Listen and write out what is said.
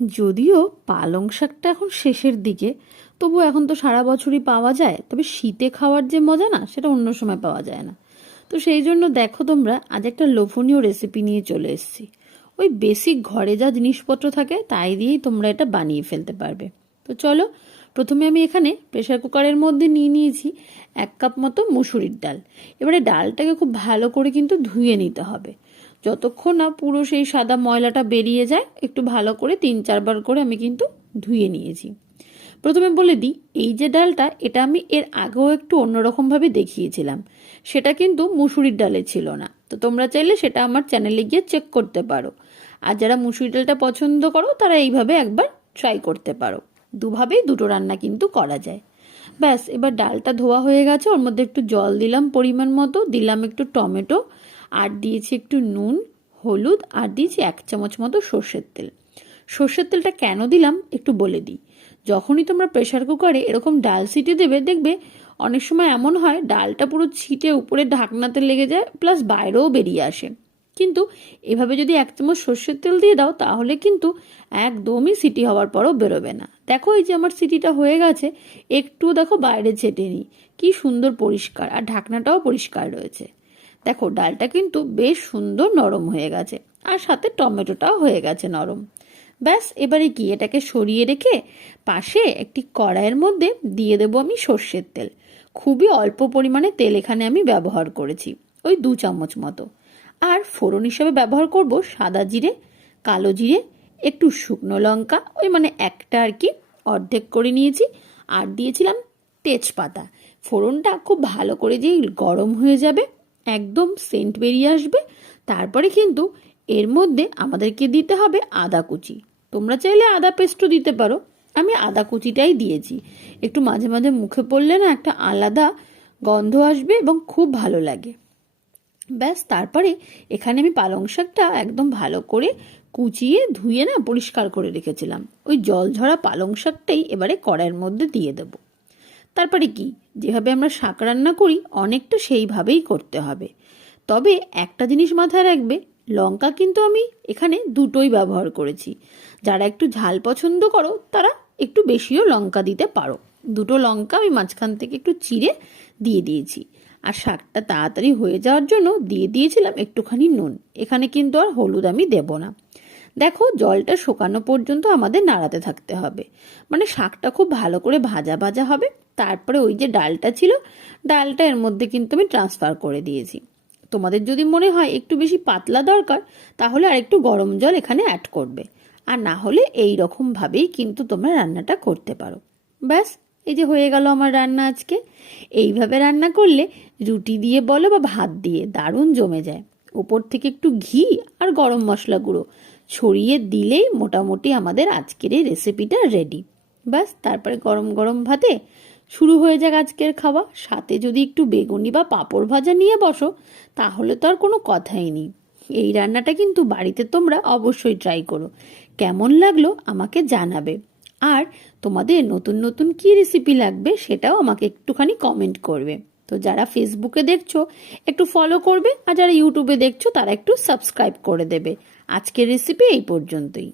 যদিও পালং শাকটা এখন শেষের দিকে, তবু এখন তো সারা বছরই পাওয়া যায়। তবে শীতে খাওয়ার যে মজা না, সেটা অন্য সময় পাওয়া যায় না। তো সেই জন্য দেখো তোমরা, আজ একটা লোভনীয় রেসিপি নিয়ে চলে এসেছি। ওই বেসিক ঘরে যা জিনিসপত্র থাকে তাই দিয়েই তোমরা এটা বানিয়ে ফেলতে পারবে। তো চলো, প্রথমে আমি এখানে প্রেসার কুকারের মধ্যে নিয়ে নিয়েছি 1 কাপ মতো মুসুরির ডাল। এবারে ডালটাকে খুব ভালো করে কিন্তু ধুয়ে নিতে হবে। যতক্ষণ না পুরো সেই সাদা ময়লাটা বেরিয়ে যায়, একটু ভালো করে 3-4 বার করে আমি কিন্তু ধুয়ে নিয়েছি। প্রথমে বলে দিই, এই যে ডালটা, এটা আমি এর আগেও একটু অন্যরকমভাবে দেখিয়েছিলাম। সেটা কিন্তু মুসুরির ডালে ছিল না। তো তোমরা চাইলে সেটা আমার চ্যানেলে গিয়ে চেক করতে পারো। আর যারা মুসুরির ডালটা পছন্দ করো তারা এইভাবে একবার ট্রাই করতে পারো। দুভাবেই দুটো রান্না কিন্তু করা যায়। ব্যাস, এবার ডালটা ধোয়া হয়ে গেছে। ওর মধ্যে একটু জল দিলাম পরিমাণ মতো, দিলাম একটু টমেটো, আর দিয়েছি একটু নুন, হলুদ, আর দিয়েছি 1 চামচ মতো সর্ষের তেল। সর্ষের তেলটা কেন দিলাম একটু বলে দিই। যখনই তোমরা প্রেসার কুকারে এরকম ডাল সিটি দেবে, দেখবে অনেক সময় এমন হয় ডালটা পুরো ছিটে উপরে ঢাকনাতে লেগে যায়, প্লাস বাইরেও বেরিয়ে আসে। কিন্তু এভাবে যদি 1 চামচ সর্ষের তেল দিয়ে দাও, তাহলে কিন্তু একদমই সিটি হওয়ার পরও বেরোবে না। দেখো, এই যে আমার সিটিটা হয়ে গেছে, একটু দেখো বাইরে ছেটেনি, কি সুন্দর পরিষ্কার, আর ঢাকনাটাও পরিষ্কার রয়েছে। দেখো, ডালটা কিন্তু বেশ সুন্দর নরম হয়ে গেছে, আর সাথে টমেটোটাও হয়ে গেছে নরম। ব্যাস, এবারে কি, এটাকে সরিয়ে রেখে পাশে একটি কড়াইয়ের মধ্যে দিয়ে দেবো আমি সর্ষের তেল। খুবই অল্প পরিমাণে তেল এখানে আমি ব্যবহার করেছি, ওই 2 চামচ মতো। আর ফোড়ন হিসাবে ব্যবহার করব সাদা জিরে, কালো জিরে, একটু শুকনো লঙ্কা, ওই মানে একটা আর কি, অর্ধেক করে নিয়েছি। আর দিয়েছিলাম তেজপাতা। ফোড়নটা খুব ভালো করে যেই গরম হয়ে যাবে, একদম সেন্ট বেরিয়ে আসবে, তারপরে কিন্তু এর মধ্যে আমাদেরকে দিতে হবে আদা কুচি। তোমরা চাইলে আদা পেস্টও দিতে পারো, আমি আদা কুচিটাই দিয়েছি। একটু মাঝে মাঝে মুখে পড়লে না একটা আলাদা গন্ধ আসবে এবং খুব ভালো লাগে। ব্যাস, তারপরে এখানে আমি পালং শাকটা একদম ভালো করে কুচিয়ে ধুয়ে না পরিষ্কার করে রেখেছিলাম। ওই জল ঝরা পালং শাকটাই এবারে কড়াইয়ের মধ্যে দিয়ে দেবো। তারপরে কি, যেভাবে আমরা শাক রান্না করি অনেকটা সেইভাবেই করতে হবে। তবে একটা জিনিস মাথায় রাখবে, লঙ্কা কিন্তু আমি এখানে দুটোই ব্যবহার করেছি। যারা একটু ঝাল পছন্দ করো তারা একটু বেশিও লঙ্কা দিতে পারো। দুটো লঙ্কা আমি মাঝখান থেকে একটু চিড়ে দিয়ে দিয়েছি। আর শাকটা তাড়াতাড়ি হয়ে যাওয়ার জন্য দিয়ে দিয়েছিলাম একটুখানি নুন। এখানে কিন্তু আর হলুদ আমি দেব না। দেখো, জলটা শুকানো পর্যন্ত আমাদের নাড়াতে থাকতে হবে, মানে শাকটা খুব ভালো করে ভাজা ভাজা হবে। তারপরে ওই যে ডালটা ছিল, ডালটা এর মধ্যে কিন্তু আমি ট্রান্সফার করে দিয়েছি। তোমাদের যদি মনে হয় একটু বেশি পাতলা দরকার, তাহলে আর একটু গরম জল এখানে অ্যাড করবে। আর না হলে এই রকম ভাবেই কিন্তু তোমরা রান্নাটা করতে পারো। ব্যাস, এই যে হয়ে গেল আমার রান্না আজকে। এইভাবে রান্না করলে রুটি দিয়ে বলো বা ভাত দিয়ে দারুণ জমে যায়। ওপর থেকে একটু ঘি আর গরম মশলা গুঁড়ো ছড়িয়ে দিলেই মোটামুটি আমাদের আজকের এই রেসিপিটা রেডি। ব্যাস, তারপরে গরম গরম ভাতে শুরু হয়ে যাক আজকের খাওয়া। সাথে যদি একটু বেগুনি বা পাঁপড় ভাজা নিয়ে বসো, তাহলে তো আর কোনো কথাই নেই। এই রান্নাটা কিন্তু বাড়িতে তোমরা অবশ্যই ট্রাই করো। কেমন লাগলো আমাকে জানাবে। আর তোমাদের নতুন নতুন কি রেসিপি লাগবে সেটাও আমাকে একটুখানি কমেন্ট করবে। তো যারা ফেসবুকে দেখছো একটু ফলো করবে, আর যারা ইউটিউবে দেখছো তারা একটু সাবস্ক্রাইব করে দেবে। আজকের রেসিপি এই পর্যন্তই।